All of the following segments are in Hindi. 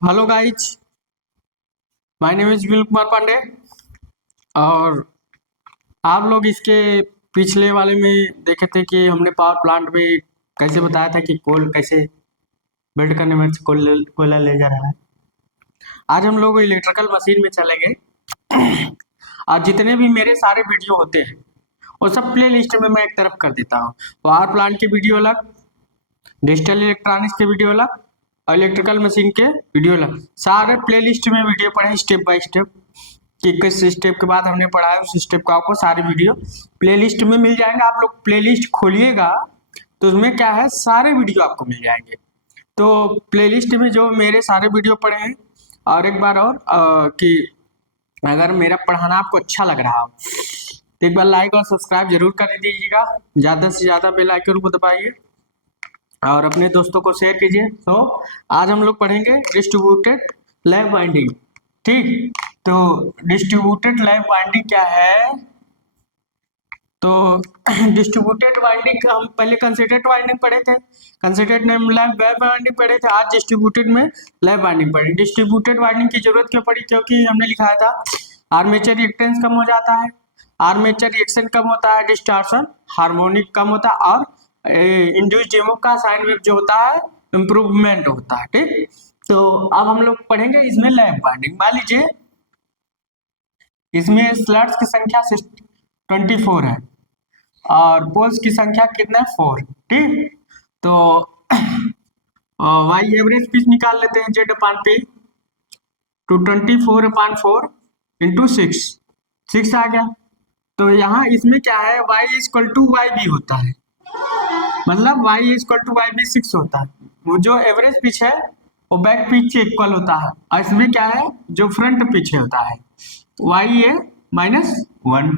Hello guys, my name is Vinod Kumar Pande. और आप लोग इसके पिछले वाले में देखे थे कि हमने पावर प्लांट में कैसे बताया था कि कोल कैसे बिल्ड करने में कोयला ले जा रहा है। आज हम लोग इलेक्ट्रिकल मशीन में चलेंगे। और जितने भी मेरे सारे वीडियो होते हैं वो सब प्ले लिस्ट में मैं एक तरफ कर देता हूँ। पावर प्लांट के वीडियो अलग, डिजिटल इलेक्ट्रॉनिक्स के वीडियो अलग और इलेक्ट्रिकल मशीन के वीडियो अलग, सारे प्ले लिस्ट में वीडियो पढ़े स्टेप बाय स्टेप कि किस स्टेप के बाद हमने पढ़ा है उस स्टेप का आपको सारे वीडियो प्लेलिस्ट में मिल जाएंगे। आप लोग प्लेलिस्ट खोलिएगा तो उसमें क्या है, सारे वीडियो आपको मिल जाएंगे। तो प्लेलिस्ट में जो मेरे सारे वीडियो पड़े हैं, और एक बार और कि अगर मेरा पढ़ाना आपको अच्छा लग रहा हो तो एक बार लाइक और सब्सक्राइब जरूर कर दीजिएगा। ज़्यादा से ज़्यादा बेल आइकन को दबाइए और अपने दोस्तों को शेयर कीजिए। तो आज हम लोग पढ़ेंगे डिस्ट्रीब्यूटेड लैब वाइंडिंग। ठीक, तो डिस्ट्रीब्यूटेड लैब वाइंडिंग क्या है? तो डिस्ट्रीब्यूटेड वाइंडिंग का हम पहले कंसंट्रेटेड वाइंडिंग पढ़े थे, कंसंट्रेटेड लैब वाइंडिंग पढ़े थे, आज डिस्ट्रीब्यूटेड में लैब वाइंडिंग पढ़े। डिस्ट्रीब्यूटेड वाइंडिंग की जरूरत क्यों पड़ी? क्योंकि हमने लिखा था आर्मेचर रिएक्टेंस कम हो जाता है, आर्मेचर रिएक्शन कम होता है, डिस्टॉर्शन हार्मोनिक कम होता है और इंड्यूस्ड ईएमएफ का साइन वेव जो होता है इम्प्रूवमेंट होता है। ठीक, तो अब हम लोग पढ़ेंगे इसमें लैब वाइंडिंग। मान लीजिए इसमें स्लट्स की संख्या 24 है और पोल्स की संख्या कितना है? 4। ठीक, तो वाई एवरेज पिच निकाल लेते हैं Z upon P two 24/4 into 6 आ गया। तो यहाँ इसमें क्या है, y equal to Y B होता है, मतलब y equal to Y B 6 होता है। वो जो एवरेज पिच है वो बैक पिच के इक्वल होता है और इसमें क्या है, जो फ्रंट पिच होता है वाई ए -1।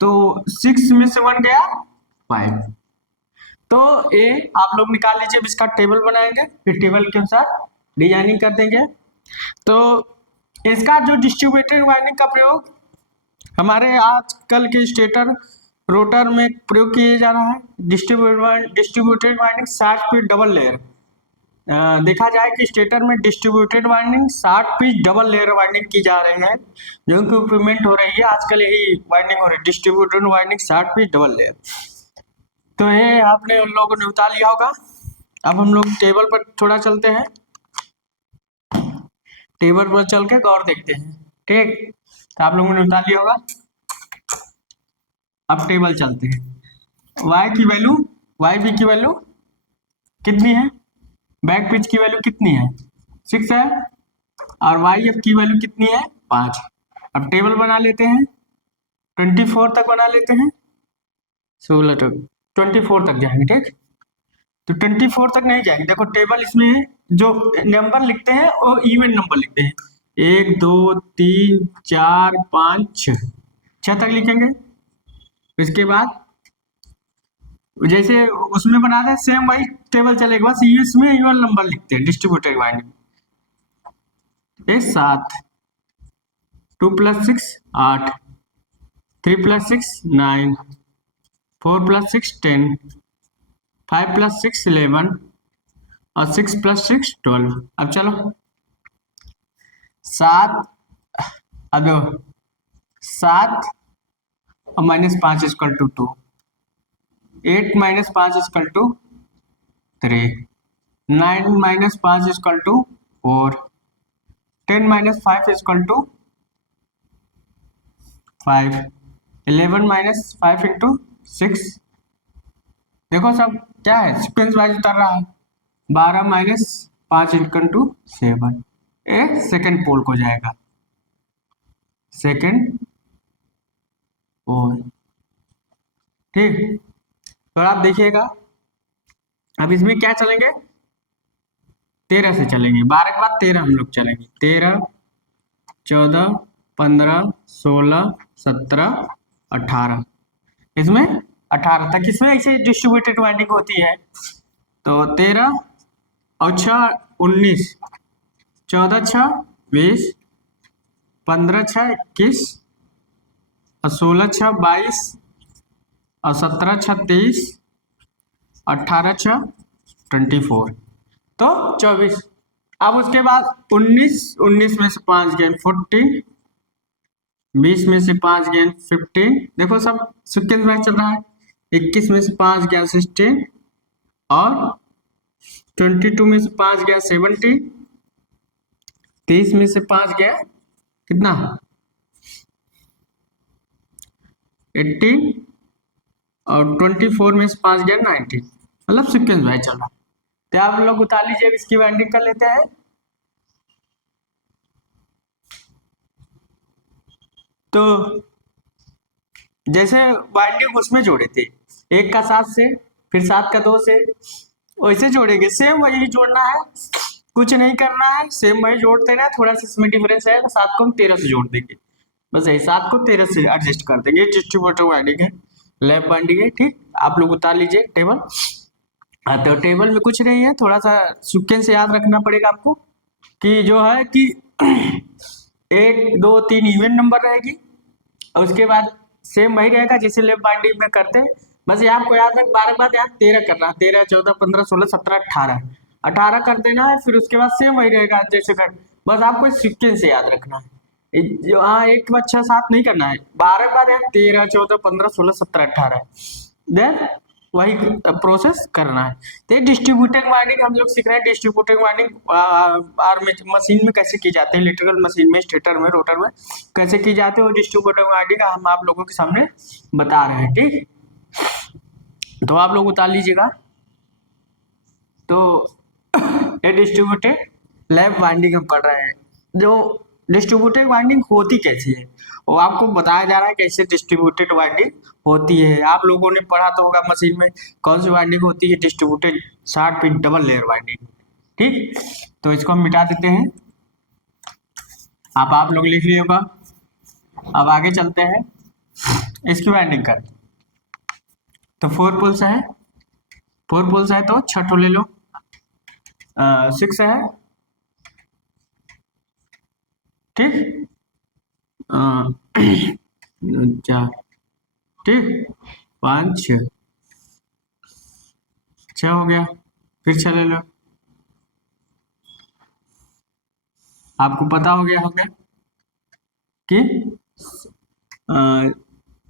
तो 6 में से 1 गया 5। तो ए आप लोग निकाल लीजिए। अब इसका टेबल बनाएंगे, फिर टेबल के अनुसार डिजाइनिंग कर देंगे। तो इसका जो डिस्ट्रीब्यूटेड वाइंडिंग का प्रयोग हमारे आजकल के स्टेटर रोटर में प्रयोग किया जा रहा है। Distributed winding 60 feet double layer. देखा जाए कि स्टेटर में distributed winding 60 feet double layer winding की जा रही है, जो कि इम्प्रूवमेंट हो रही है। आजकल यही वाइंडिंग हो रही है, distributed winding 60 feet double layer. तो ये आपने उन लोगों ने उतार लिया होगा। अब हम लोग टेबल पर थोड़ा चलते हैं, टेबल पर चल के गौर देखते हैं। ठीक, तो आप लोगों ने उतार लिया होगा। अब टेबल चलते हैं। y की वैल्यू, वाई बी की वैल्यू कितनी है? बैक पिच की वैल्यू कितनी है? 6 है। और वाई एफ की वैल्यू कितनी है? 5। अब टेबल बना लेते हैं, 24 तक बना लेते हैं। 16 तक, 24 तक जाएंगे। ठीक, तो 24 तक नहीं जाएंगे। देखो टेबल इसमें जो नंबर लिखते हैं वो इवन नंबर लिखते हैं, 1 2 3 4 5 6 तक लिखेंगे। इसके बाद जैसे उसमें बना दे सेम वही टेबल चलेगा, बस इसमें इवन नंबर लिखते हैं। डिस्ट्रीब्यूटेड वाइंडिंग 7, 2 + 6 8, 3 + 6 9, 4 + 6 10, 5 + 6 11 और 6 + 6 12। अब चलो 7, अब 7 और -5 equal to 2, 8 - 5 equal to 3, 9 - 5 equal to 4, 10 - 5 equal to 5, 11 - 5 into 6। देखो सब क्या है, सिक्वेंस वाइज उतर रहा है। 12 - 5 इक्वल टू 7, ए सेकेंड पोल को जाएगा, सेकेंड पोल। ठीक, तो आप देखिएगा। अब इसमें क्या चलेंगे, 13 से चलेंगे। 12 के बाद 13 हम लोग चलेंगे। 13 14 15 16 17 18, इसमें 18 तक इसमें ऐसे डिस्ट्रीब्यूटेड वाइंडिंग होती है। तो 13 और 6 19, 14 6 20, 15 6 21 और 16 6 22 और 17 6 23, 18 6 24, तो 24। अब उसके बाद 19 में से 5 गए 14, 20 में से 5 गए 15, देखो सब सीक्वेंस वाइज चल रहा है। 21 में से 5 गया 16, और 22 में से 5 गया 17, 23 में से 5 गया कितना 18, और 24 में से 5 गया 19, मतलब सीक्वेंस वाइज चल रहा है। तो आप लोग उतार लीजिए, अब इसकी वाइंडिंग कर लेते हैं। तो जैसे वाइंडिंग उसमें जोड़े थे, एक का 7 से, फिर 7 का 2 से, वैसे जोड़ेंगे, सेम वही जोड़ना है, कुछ नहीं करना है, सेम वही जोड़ते ना, थोड़ा सा इसमें डिफरेंस है, तो 7 को हम 13 से जोड़ देंगे, बस यही 7 को 13 से एडजस्ट कर देंगे। डिस्ट्रीब्यूटर वाइंडिंग है, लैप वाइंडिंग है, ठीक। आप लोग उतार लीजिए टेबल। हाँ, तो टेबल में कुछ नहीं है, थोड़ा सा सीक्वेंस से याद रखना पड़ेगा आपको, कि जो है कि 1 2 3 इवन नंबर रहेगी, और उसके बाद सेम वही रहेगा जैसे लेफ्ट बाइंडिंग में करते हैं। बस ये आपको याद है, 12 के बाद यहाँ 13 करना है, 13 14 15 16 17 18, 18 कर देना है, फिर उसके बाद सेम वही रहेगा जैसे कर, बस आपको सीक्वेंस से याद रखना है। हाँ, एक के बाद 6 7 नहीं करना है, 12 के बाद यहाँ 13 14 15 16 17 18, देन वही प्रोसेस करना है। तो डिस्ट्रीब्यूटेड वाइंडिंग हम लोग सीख रहे हैं। डिस्ट्रीब्यूटेड वाइंडिंग आर्मेचर मशीन में कैसे की जाती है, इलेक्ट्रिकल मशीन में, स्टेटर में, रोटर में कैसे की जाती है, वो डिस्ट्रीब्यूटेड वाइंडिंग हम आप लोगों के सामने बता रहे हैं, ठीक। तो आप लोग उतार लीजिएगा। तो ये डिस्ट्रीब्यूटेड लैप वाइंडिंग हम पढ़ रहे हैं। जो डिस्ट्रीब्यूटेड वाइंडिंग होती कैसी है, वो आपको बताया जा रहा है कैसे डिस्ट्रीब्यूटेड वाइंडिंग होती है। आप लोगों ने पढ़ा तो होगा मशीन में कौन सी वाइंडिंग होती है, distributed short pitch double layer winding, ठीक। तो इसको हम मिटा देते हैं, आप लोग लिख लिएगा। अब आगे चलते हैं, इसकी वाइंडिंग कर। तो 4 पोल्स है, 4 पोल्स है तो 6 ठो ले लो, 6 है, ठीक, 4, ठीक, 5 6, 6 हो गया, फिर 6 ले लो, आपको पता हो गया होगा कि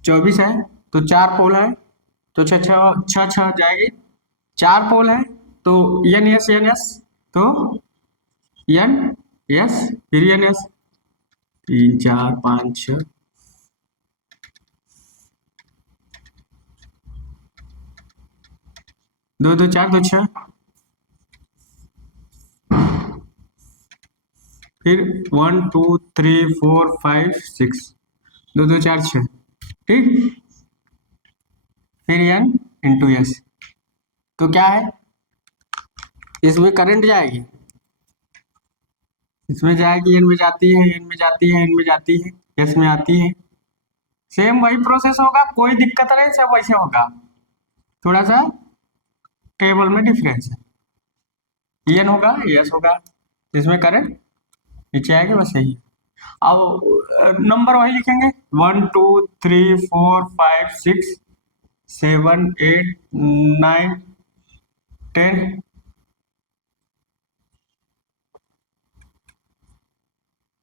24 है, तो 4 पोल है, तो 6 6 6 6 जाएगी, 4 पोल है तो एन एस, तो एन एस, फिर एन एस, 3 4 5 6, 2 2 4 2 6, फिर 1 2 3 4 5 6, 2 2 4 6, ठीक, फिर एन इंटू एस। तो क्या है, इसमें करंट जाएगी, इसमें जाएगी, एन में जाती है, एन में जाती है, एन में जाती है, एस में आती है, सेम वही प्रोसेस होगा, कोई दिक्कत नहीं, सब वैसे होगा, थोड़ा सा टेबल में डिफरेंस है, एन होगा एस होगा, इसमें करंट नीचे आएगी, बस यही। अब नंबर वही लिखेंगे, 1 2 3 4 5 6 7 8 9 10,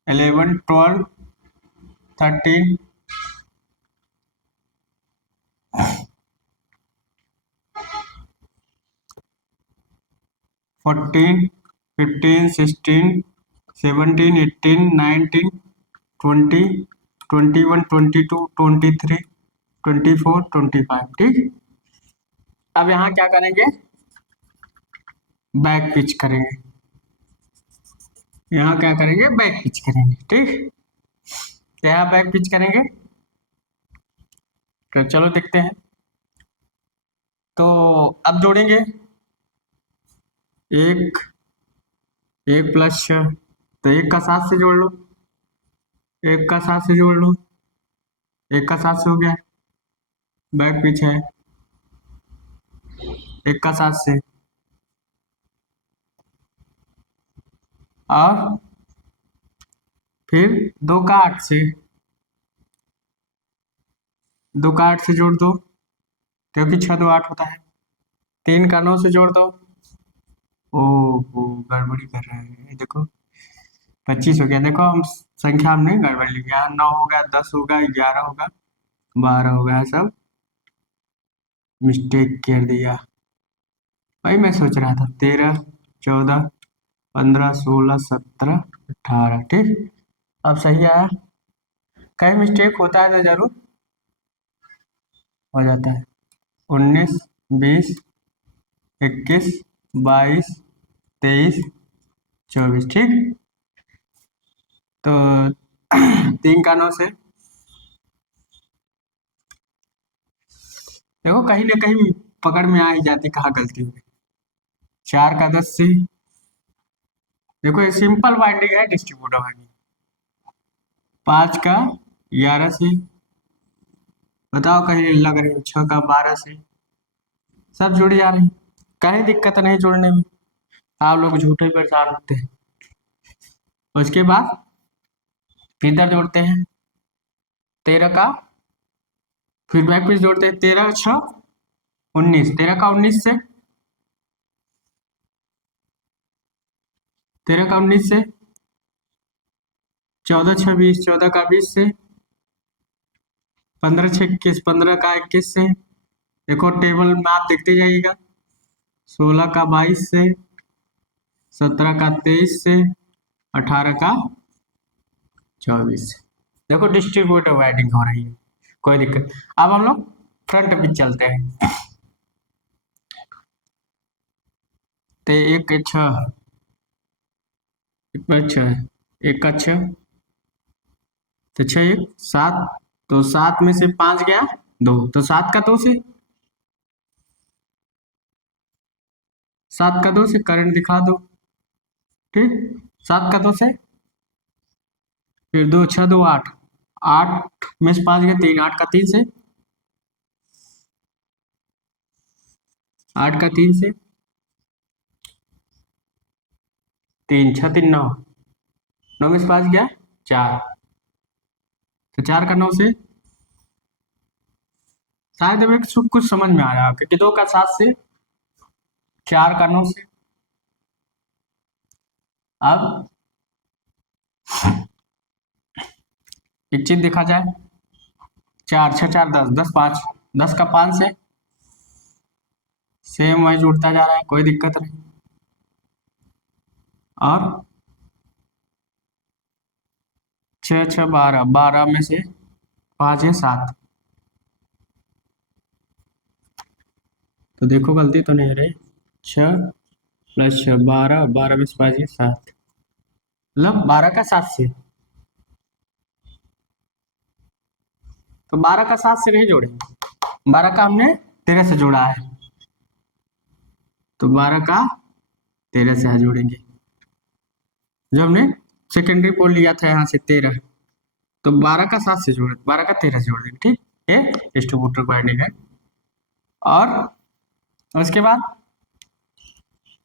11 12 13 14 15 16 17 18 19 20 21 22 23 24 25, ठीक। अब यहाँ क्या करेंगे, बैक पिच करेंगे, यहाँ क्या करेंगे, बैक पिच करेंगे, ठीक। तो यहाँ बैक पिच करेंगे, तो चलो देखते हैं। तो अब जोड़ेंगे, एक, 1 प्लस 6, तो 1 का 7 से जोड़ लो, 1 का 7 से जोड़ लो, 1 का 7 से हो गया, बैक पिच है 1 का 7 से, और फिर 2 का 8 से, 2 का 8 से जोड़ दो, क्योंकि 6 2 8 होता है, 3 का 9 से जोड़ दो, ओहो, गड़बड़ी कर रहे हैं, ये देखो 25 हो गया। देखो हम संख्या हमने गड़बड़ लिखा, 9 होगा, 10 होगा, 11 होगा, 12 होगा, सब मिस्टेक कर दिया। भाई मैं सोच रहा था 13, 14, 15, 16, 17, 18, ठीक। अब सही आया। कहीं मिस्टेक होता है तो जरूर हो जाता है। 19, 20, 21, 22, 23, 24, ठीक। तो 3 का 9 से देखो कहीं ना कहीं पकड़ में आ ही जाती कहाँ गलती हो गई। 4 का 10 से देखो ये सिंपल बाइंडिंग है, डिस्ट्रीब्यूटर बाइंडिंग। 5 का 11 से बताओ कहीं लग रही है। 6 का 12 से सब जुड़ जा रही, कहीं दिक्कत नहीं जुड़ने में। आप लोग झूठे ही परेशान होते हैं। उसके बाद फिर इधर जोड़ते हैं 13 का, फिर बैक पीस जोड़ते हैं 13 6 19, 13 का 19 से, 13 का 19 से, 14 6 20, 14 का 20 से, 15 6 21, 15 का 21 से। देखो टेबल में आप देखते जाइएगा। 16 का 22 से, 17 का 23 से, 18 का 24 से। देखो डिस्ट्रीब्यूटिव वाइडिंग हो रही है, कोई दिक्कत। अब हम लोग फ्रंट पे चलते हैं। तो एक छः, एक छः, एक का छः, तो छः एक 7, तो 7 में से 5 गया 2, तो 7 का 2 से, 7 का 2 से करंट दिखा दो, ठीक। 7 का 2 से, फिर 2 6 2 8, 8 में से 5 गया 3, 8 का 3 से, 8 का 3 से, 3 6 3 9, 9 में से 5 गया 4, तो 4 का 9 से। शायद अब एक कुछ समझ में आ रहा है क्योंकि 2 का 7 से, 4 का 9 से। अब एक चीज देखा जाए, 4 6 4 10, 10 5, 10 का 5 से सेम वही जुड़ता जा रहा है, कोई दिक्कत नहीं। और 6 6 12, 12 में से 5 है 7, तो देखो गलती तो नहीं रही। 6 प्लस 6 12, 12 में से 5 है 7, मतलब 12 का 7 से, तो 12 का 7 से नहीं जोड़ेंगे। 12 का हमने 13 से जोड़ा है, तो 12 का 13 से जोड़ेंगे। जो हमने सेकेंडरी पोल लिया था यहाँ से 13, तो 12 का 7 से जोड़, 12 का 13 से जोड़ देंगे, ठीक। ये डिस्ट्रीब्यूटर बाइंडिंग है। और उसके बाद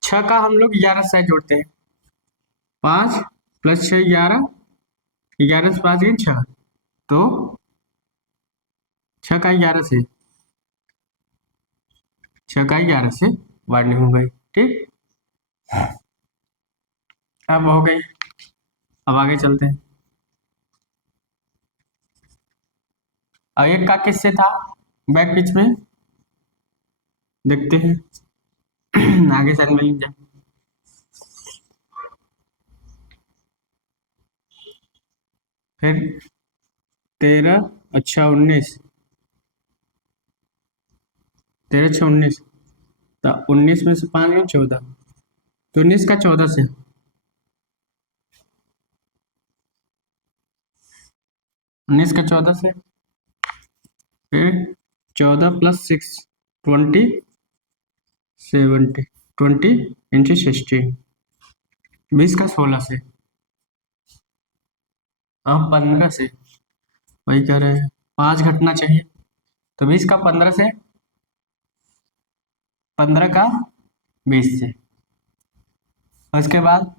6 का हम लोग 11 से जोड़ते हैं। 5 प्लस 6 11, 11 से 5 गए 6, तो 6 का 11 से, 6 का 11 से बाइंडिंग हो गई, ठीक। अब हो गई। अब आगे चलते हैं। अब एक का किससे था बैक पिच में, देखते हैं। आगे साइड में लिख जाए। फिर 13 अच्छा 19, 13 6 19, तो 19 में से 5 गए 14, तो 19 का 14 से, 19 का 14 से, फिर 14 प्लस 6 20, 70, 20 इंटू 16, 20 का 16 से, अब 15 से, वही कह रहे हैं 5 घटना चाहिए, तो 20 का 15 से, 15 का 20 से। उसके बाद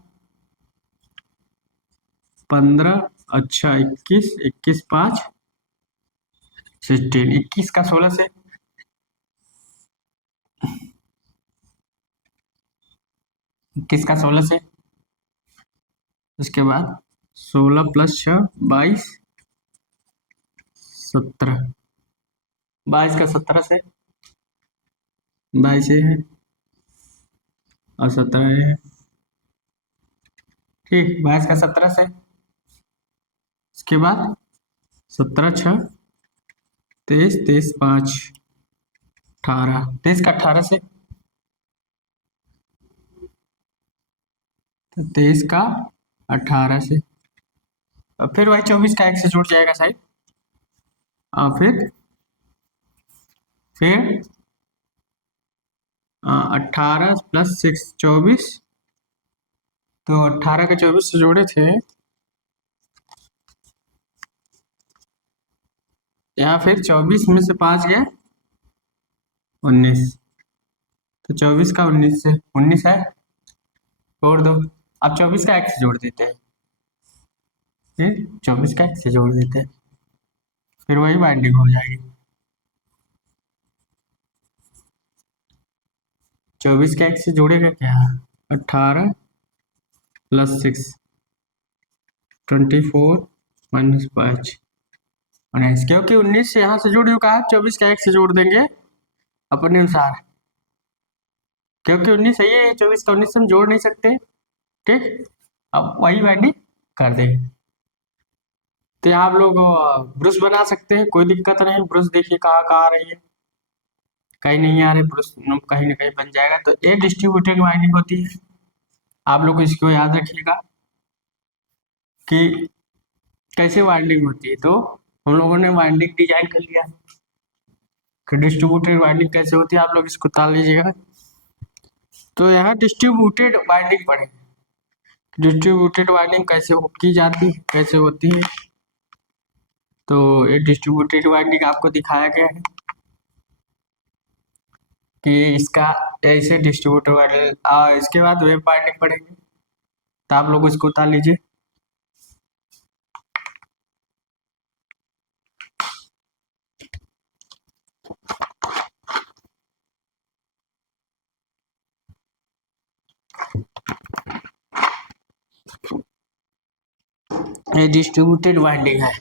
15 अच्छा 21, 21 5 16, 21 का 16 से, 21 का 16 से, उसके बाद 16 + 6 22, 17, 22 का 17 से, 22 ये है और 17 ये है। ठीक, 22 का 17 से, उसके बाद 17 6 23, 23 5 18, 23 का 18 से, तो 23 का 18 से, और फिर वही 24 का 1 से जुड़ जाएगा शायद, और फिर 18 + 6 24, तो 18 के 24 से जोड़े थे, यहाँ फिर 24 में से 5 गए 19, तो 24 का 19 से 19 है, छोड़ दो। अब 24 का 1 से जोड़ देते हैं, फिर 24 का 1 से जोड़ देते हैं, फिर वही बाइंडिंग हो जाएगी। 24 का 1 से जोड़ेगा क्या, 18 + 6 24 - 5 19, क्योंकि 19 से यहाँ से जोड़ चुका है, 24 का 1 से जोड़ देंगे अपने अनुसार, क्योंकि 19 सही है, 24 का 19 से हम जोड़ नहीं सकते। ठीक, अब वही बाइंडिंग कर देंगे। तो यहाँ आप लोग ब्रश बना सकते हैं, कोई दिक्कत नहीं। ब्रश देखिए कहाँ कहाँ आ रही है, कहीं नहीं आ रही ब्रश, कहीं ना कहीं बन जाएगा। तो ये डिस्ट्रीब्यूटेड बाइंडिंग होती है, आप लोग इसको याद रखिएगा कि कैसे वाइंडिंग होती है। तो हम लोगों ने वाइंडिंग डिजाइन कर लिया कि डिस्ट्रीब्यूटेड वाइंडिंग कैसे होती है, आप लोग इसको ताल लीजिएगा। तो यहाँ डिस्ट्रीब्यूटेड वाइंडिंग पढ़ेंगे, डिस्ट्रीब्यूटेड वाइंडिंग कैसे की जाती है, कैसे होती है। तो ये डिस्ट्रीब्यूटेड वाइंडिंग आपको दिखाया गया है कि इसका ऐसे डिस्ट्रीब्यूटेड वाइंडिंग, इसके बाद वेब बाइंडिंग पढ़ेंगे, तो आप लोग इसको उतार लीजिए। ये डिस्ट्रीब्यूटेड वाइंडिंग है।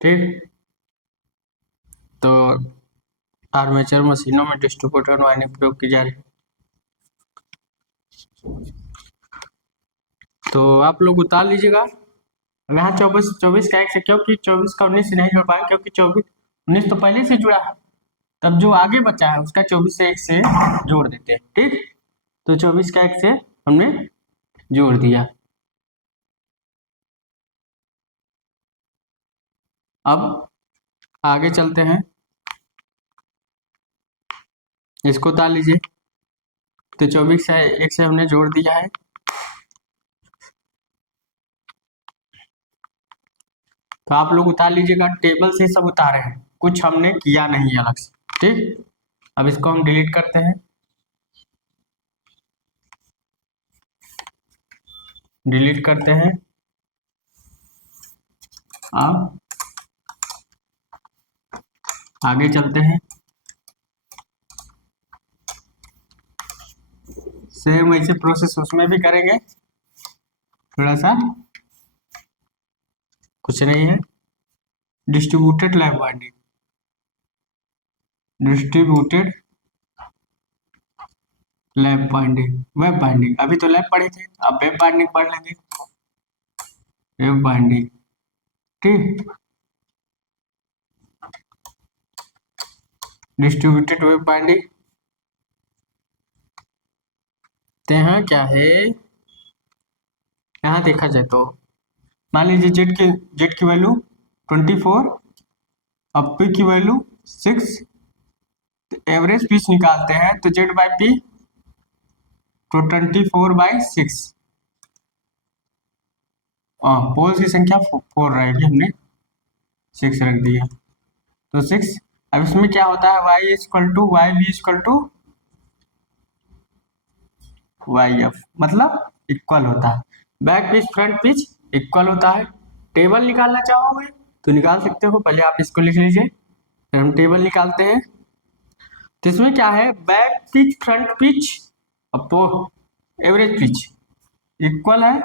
ठीक, तो आर्मेचर मशीनों में डिस्ट्रीब्यूटेड वाइंडिंग प्रयोग की जा रही है। तो आप लोग उतार लीजिएगा। अब यहाँ 24 का 1 से, क्योंकि 24 का 19 से नहीं जोड़ पाएंगे, क्योंकि 24 19 तो पहले से जुड़ा है, तब जो आगे बचा है उसका 24 से 1 से जोड़ देते हैं। ठीक, तो 24 का 1 से हमने जोड़ दिया। अब आगे चलते हैं, इसको उतार लीजिए। तो 24 से 1 से हमने जोड़ दिया है। तो आप लोग उतार लीजिएगा, टेबल से सब उतारे हैं, कुछ हमने किया नहीं अलग से। ठीक, अब इसको हम डिलीट करते हैं, डिलीट करते हैं। अब आगे चलते हैं, सेम वैसे प्रोसेस उसमें भी करेंगे, थोड़ा सा कुछ नहीं है। Distributed lab binding, distributed lab binding, web binding, अभी तो लैब पढ़े थे, अब वेब बाइंडिंग पढ़ लेंगे। वेब बाइंडिंग, ठीक, डिस्ट्रीब्यूटेड वेब बाइंडिंग। तो यहाँ क्या है, यहाँ देखा जाए तो मान लीजिए जेड की वैल्यू 24 और पी की वैल्यू 6, एवरेज पीस निकालते हैं तो जेड बाई पी तो 24/6, पोल्स की संख्या 4 रहेगी, हमने 6 रख दिया, तो 6। अब इसमें क्या होता है, y equal to Y B equal to Y F, मतलब इक्वल होता है। Back pitch front pitch equal होता है। टेबल निकालना चाहोगे तो निकाल सकते हो। पहले आप इसको लिख लीजिए, फिर हम टेबल निकालते हैं। तो इसमें क्या है, बैक पिच फ्रंट पिच अपो एवरेज पिच इक्वल है।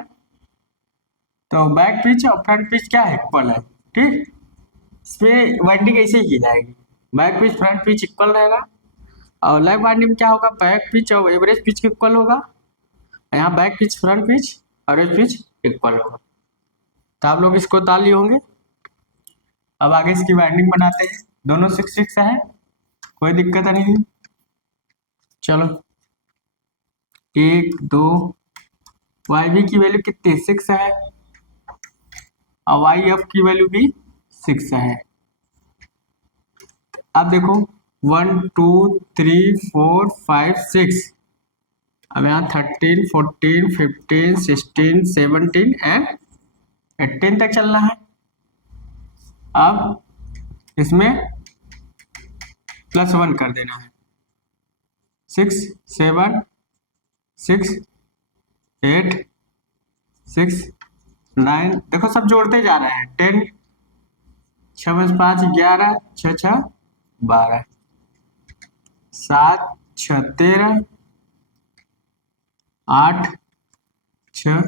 तो बैक पिच और फ्रंट पिच क्या है, इक्वल है। ठीक, इसमें वाइंडिंग ऐसे ही की जाएगी, back pitch front pitch equal रहेगा। और लेफ्ट वाइंडिंग में क्या होगा, बैक पिच और एवरेज पिच इक्वल होगा। यहाँ back pitch front pitch average pitch equal होगा। तो आप लोग इसको ताल लिए होंगे। अब आगे इसकी वाइंडिंग बनाते हैं। दोनों 6 6 है, कोई दिक्कत नहीं है। चलो 1 2, वाई बी की वैल्यू कितनी 6 है, और वाई एफ की वैल्यू भी 6 है। अब देखो 1 2 3 4 5 6, अब यहाँ 13 14 15 16 17 एंड 18 तक चलना है। अब इसमें +1 कर देना है। 6 7 6 8 6 9, देखो सब जोड़ते जा रहे हैं। 10 6 5 11 6 6 12 7 6 13 8 6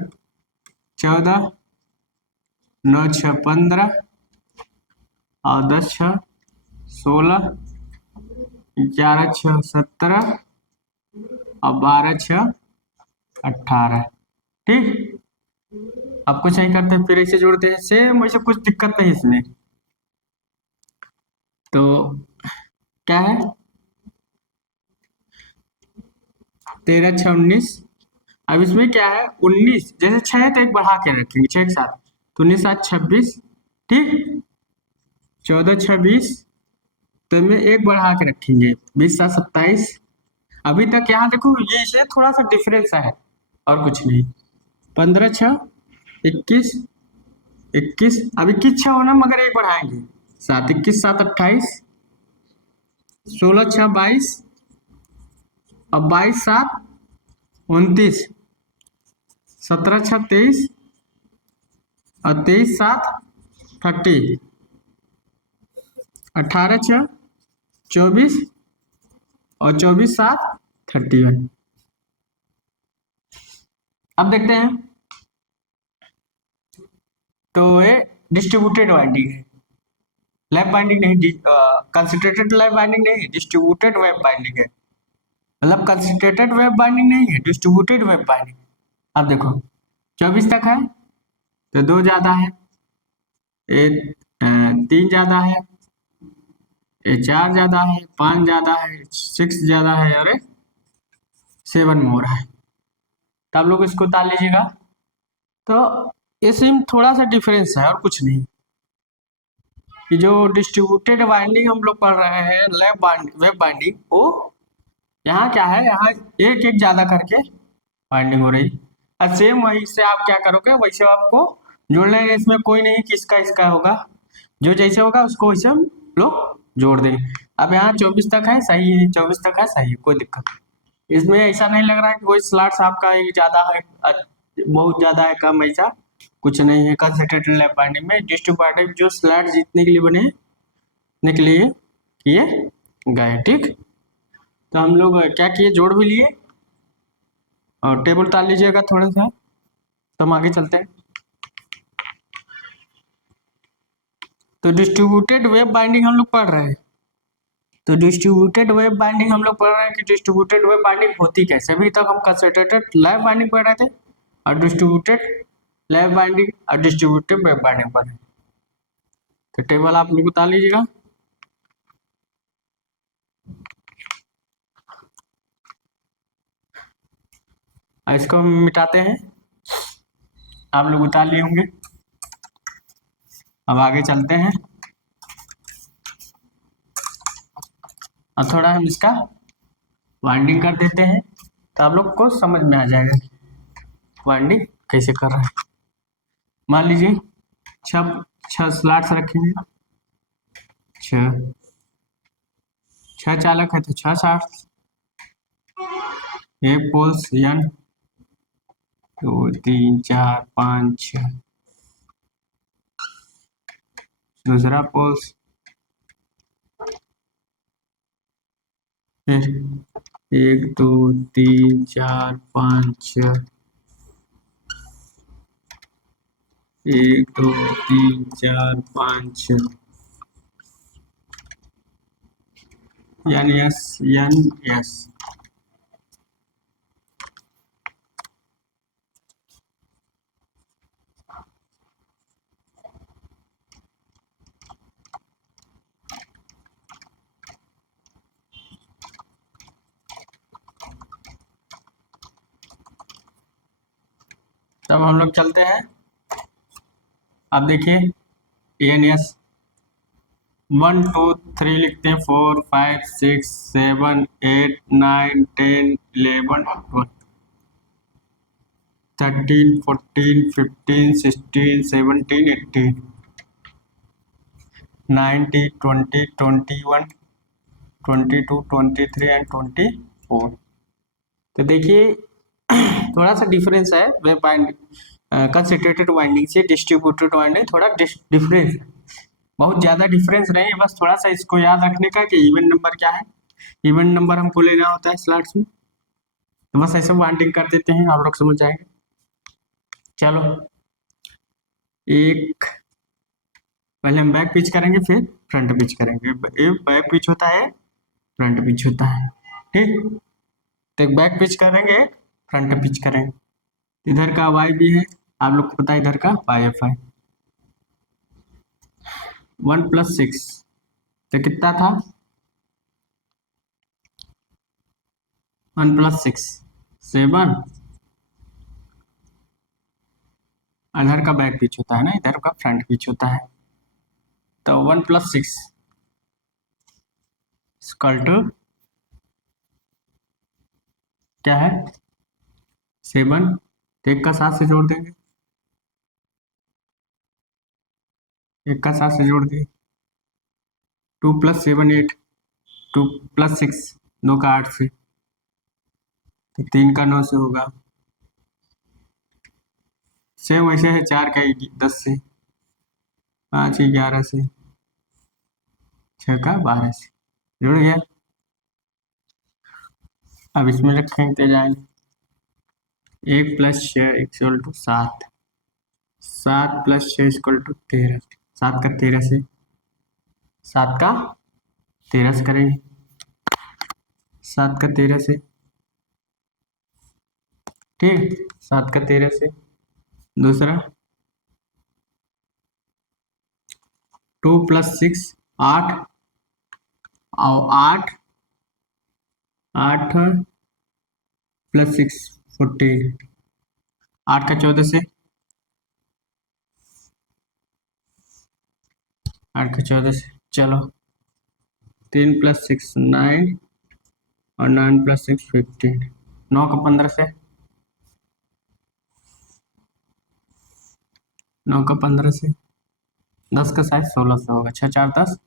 14 9 6 15 और 10 6 16 11 6 17 और 12 6 18। ठीक, अब कुछ नहीं करते, फिर ऐसे जोड़ते हैं सेम वैसे, कुछ दिक्कत नहीं इसमें। तो क्या है, 13 6 19। अब इसमें क्या है 19, जैसे 6 है तो एक बढ़ा के रखेंगे 6 के साथ, तो 19 7 26। ठीक, 14 6 20, तो इनमें एक बढ़ा के रखेंगे 20 7 27। अभी तक यहाँ देखो ये इसे थोड़ा सा डिफरेंस है और कुछ नहीं। 15 6 21 21, अब 21 6 होना मगर एक बढ़ाएंगे 7 21 7 28, 16 6 22, अब 22 7 29, 17 6 23 और 23 7 30, 18 6 24 और 24 7 31। अब देखते हैं, तो ये डिस्ट्रीब्यूटेड वाइंडिंग है, लैप बाइंडिंग नहीं, कंसंट्रेटेड लैप बाइंडिंग नहीं है, डिस्ट्रीब्यूटेड वेब बाइंडिंग है। मतलब कंसंट्रेटेड वेब बाइंडिंग नहीं है, डिस्ट्रीब्यूटेड वेब बाइंडिंग। अब देखो 24 तक है तो 2 ज्यादा है, ये 3 ज्यादा है, ये 4 ज्यादा है, 5 ज्यादा है, 6 ज्यादा है और 7 मोर है। तो आप लोग इसको ताल लीजिएगा। तो इसमें थोड़ा सा डिफरेंस है और कुछ नहीं। कि जो डिस्ट्रीब्यूटेड बाइंडिंग हम लोग पढ़ रहे हैं, लैब बाइंडिंग वेब बाइंडिंग, वो यहाँ क्या है, यहाँ एक एक ज्यादा करके बाइंडिंग हो रही। और सेम वही से आप क्या करोगे वैसे आपको जोड़ना है, इसमें कोई नहीं कि इसका इसका होगा, जो जैसे होगा उसको वैसे हम लोग जोड़ देंगे। अब यहाँ 24 तक है सही है, 24 तक है सही है, कोई दिक्कत नहीं। इसमें ऐसा नहीं लग रहा है कि कोई स्लॉट्स आपका एक ज्यादा है बहुत ज्यादा है कम, ऐसा कुछ नहीं है। कंसंट्रेटेड लैब बाइंडिंग में डिस्ट्रीब्यूटेड जो स्लॉट जीतने के लिए बने ने के लिए किए गए। ठीक, तो हम लोग क्या किए, जोड़ भी लिए और टेबल उतार लीजिएगा थोड़ा सा, तो हम आगे चलते हैं। तो डिस्ट्रीब्यूटेड वेब बाइंडिंग हम लोग पढ़ रहे हैं। तो डिस्ट्रीब्यूटेड वेब बाइंडिंग हम लोग पढ़ रहे हैं कि डिस्ट्रीब्यूटेड वेब बाइंडिंग होती कैसे। अभी तक हम कंसंट्रेटेड लैब बाइंडिंग पढ़ रहे थे और डिस्ट्रीब्यूटेड लैब बाइंडिंग और डिस्ट्रीब्यूटेड वेब बाइंडिंग पढ़ रहे हैं। तो टेबल आप लोग उतार लीजिएगा। इसको हम मिटाते हैं, आप लोग उतार लिए होंगे। अब आगे चलते हैं, और थोड़ा हम इसका वाइंडिंग कर देते हैं, तो आप लोग को समझ में आ जाएगा वाइंडिंग कैसे कर रहे हैं। मान लीजिए 6 स्लॉट्स रखेंगे, 6 चालक है तो 6 स्लॉट्स, एक पोल्स N 2 3 4 5 6 दूसरा पोल्स, फिर 1 2 3 4 5 6, 1 2 3 4 5 6, एन एस एन एस। तब हम लोग चलते हैं, अब देखिए एन एस 1 2 3 लिखते हैं, 4 5 6 7 8 9 10 11 12 13 14 15 16 17 18 19 20 21 22 23 एंड 24। तो देखिए थोड़ा सा डिफरेंस है वेब बाइंडिंग, कंसंट्रेटेड बाइंडिंग से डिस्ट्रीब्यूटेड बाइंडिंग, थोड़ा डिफरेंस है, बहुत ज़्यादा डिफरेंस नहीं है, बस थोड़ा सा इसको याद रखने का कि इवेंट नंबर क्या है, इवेंट नंबर हमको लेना होता है स्लॉट्स में, तो बस ऐसे बाइंडिंग कर देते हैं, आप लोग समझ जाएंगे। चलो एक पहले हम बैक पिच करेंगे, फिर फ्रंट पिच करेंगे। एक बैक पिच होता है, फ्रंट पिच होता है, ठीक। तो एक बैक पिच करेंगे, फ्रंट पिच करेंगे। इधर का वाई भी है, आप लोग को पता है इधर का वाई एफ आई। 1 + 6 तो कितना था, 1 + 6 7, इधर का बैक पिच होता है ना, इधर का फ्रंट पिच होता है। तो 1 + 6 इक्वल टू क्या है, 7। तो एक का 7 से जोड़ देंगे, एक का 7 से जोड़ दिए, 2 + 7 8, 2 + 6 2 का 8 से, तो 3 का 9 से होगा। सेम वैसे है 4 का 10 से, 5 11 से, 6 का 12 से, जुड़ गया। अब इसमें रखेंगे जाएंगे, 1 + 6 इक्वल टू 7, 7 + 6 इक्वल टू 13, 7 का 13 से, 7 का 13 से करेंगे, 7 का 13 से, ठीक, 7 का 13 से। दूसरा 2 + 6 8, और 8 + 6 14, 8 का 14 से, 8 का 14 से, चलो 3 + 6 9, और 9 + 6 15, 9 का 15 से, 9 का 15 से, 10 का शायद 16 से होगा, 6 4 10,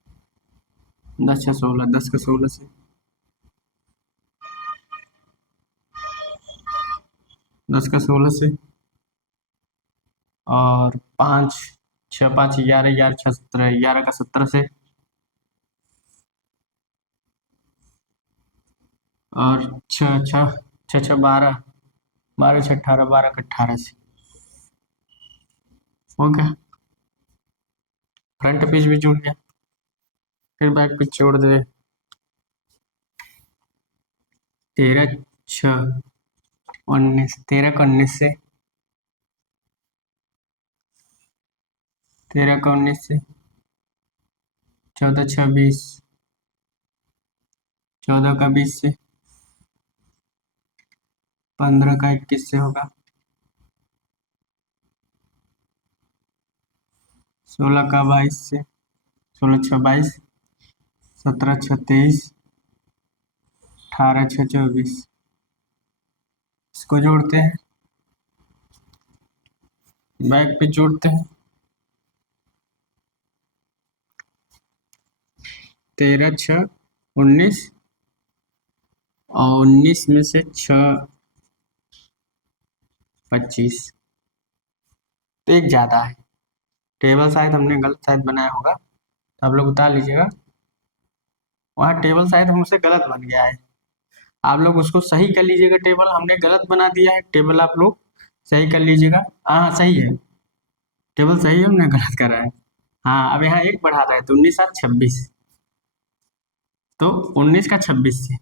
10 6 16, 10 का 16 से, 10 का 16 से, और 5 6 5 11 11 6 17, 11 का 17 से, और 6 6 6 6 12, 12 6 18, 12 का 18 से, हो गया। फ्रंट पेज भी जुड़ गया, फिर बैक पेज छोड़ दे, 13 6 19, 13 का 19 से, 13 का 19 से, 14 6 20, 14 का 20 से, 15 का 21 से होगा, 16 का 22 से, 16 6 22, 17 6 23, 18 6 24, इसको जोड़ते हैं, बैक पे जोड़ते हैं, 13 6 19, और 19 में से 6 25, तो एक ज़्यादा है, टेबल शायद हमने गलत शायद बनाया होगा, तो आप लोग उतार लीजिएगा। वहाँ टेबल शायद हमसे गलत बन गया है, आप लोग उसको सही कर लीजिएगा। टेबल हमने गलत बना दिया है, टेबल आप लोग सही कर लीजिएगा। हाँ सही है, टेबल सही है, हमने गलत करा है। हाँ अब यहाँ एक बढ़ा रहे हैं तो 19 7 26, तो 19 का 26 से,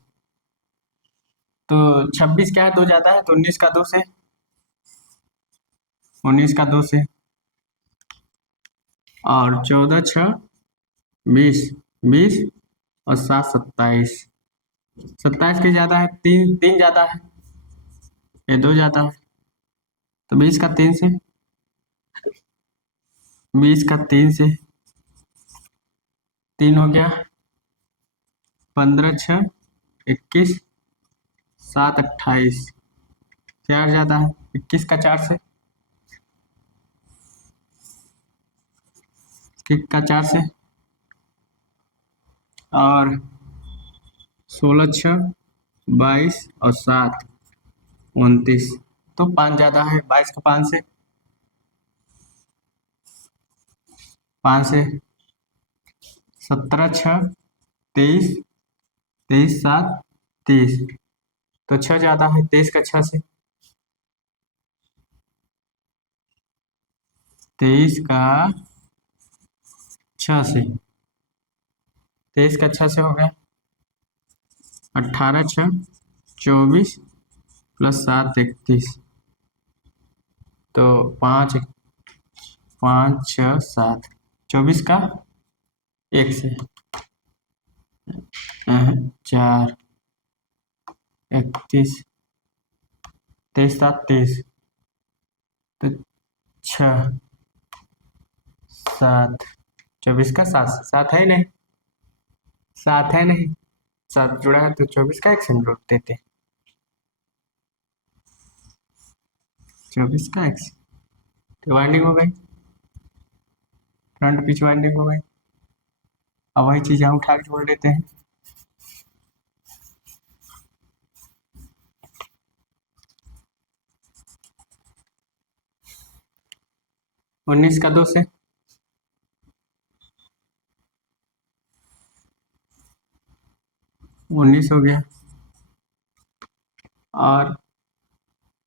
तो 26 क्या है, 2 जाता है, तो 19 का 2 से, 19 का 2 से, और 14 6 20, 20 और 7 27, 27 के ज़्यादा है, 3 3 जाता है, ये 2 जाता है, तो 20 का 3 से, 20 का 3 से, 3 हो गया, 15 6 21, 7 28, 4 जाता है, 21 का 4 से, 21 का 4 से, और 16 6 22 और 7 29, तो 5 ज़्यादा है, 22 का 5 से, 5 से, 17 6 23, 23 7 30, तो 6 ज़्यादा है, 23 का 6 से, 23 का 6 से, 23 का 6 से हो गया, 18 6 24 प्लस 7 31, तो 5 5 6 7, 24 का 1 से, 4 31, 23 7 23, तो 6 7, 24 का 7 से, 7 है नहीं, 7 है नहीं, 7 जुड़ा है तो 24 का 1 से हम जोड़ देते हैं, 24 का 1 से, तो वाइंडिंग हो गई, फ्रंट पिच वाइंडिंग हो गई। अब वही चीज़ हम उठा के जोड़ लेते हैं, 19 का 2 से, 19 हो गया, और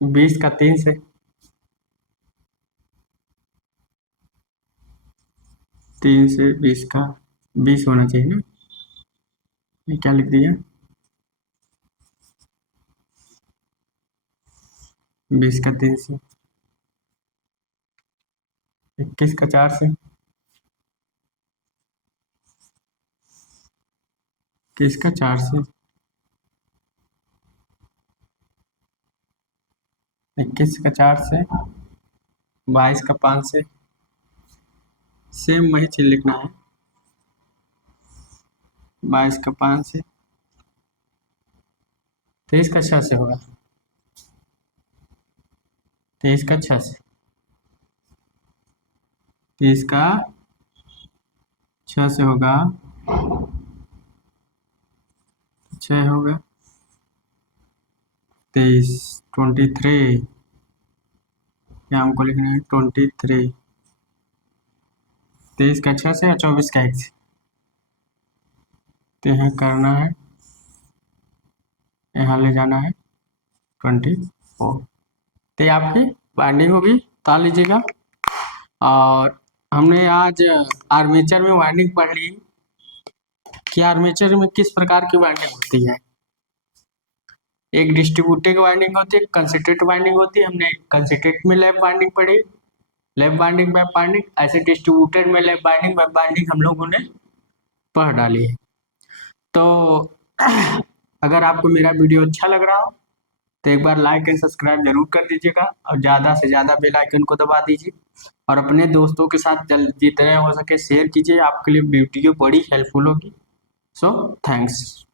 20 का 3 से, 3 से 20 का 20 होना चाहिए ना, ये क्या लिख दिया, 20 का 3 से, 21 का 4 से, 21 का 4 से, 21 का 4 से, 22 का 5 से, सेम वही चीज़ लिखना है, 22 का 5 से, 23 का 6 से होगा, 23 का 6 से, 23 का 6 से होगा, 6 होगा, 23 23, क्या हमको लिखना है 23, 23 का 6 से या 24 का 1 से, तो यहाँ करना है, यहाँ ले जाना है 24, तो ये आपकी वाइंडिंग होगी, ताल लीजिएगा। और हमने आज आर्मेचर में वाइंडिंग पढ़ ली कि आर्मेचर में किस प्रकार की वाइंडिंग होती है, एक डिस्ट्रीब्यूटेड वाइंडिंग होती है, कंसंट्रेटेड वाइंडिंग होती है, हमने कंसंट्रेटेड में लैप वाइंडिंग पढ़ी, लैप वाइंडिंग वेब वाइंडिंग, ऐसे डिस्ट्रीब्यूटेड में लैप वाइंडिंग वेब वाइंडिंग हम लोगों ने पढ़ डाली है। तो अगर आपको मेरा वीडियो अच्छा लग रहा हो तो एक बार लाइक एंड सब्सक्राइब जरूर कर दीजिएगा, और ज़्यादा से ज़्यादा बेल आइकन को दबा दीजिए, और अपने दोस्तों के साथ जितने हो सके शेयर कीजिए, आपके लिए वीडियो बड़ी हेल्पफुल होगी। So thanks.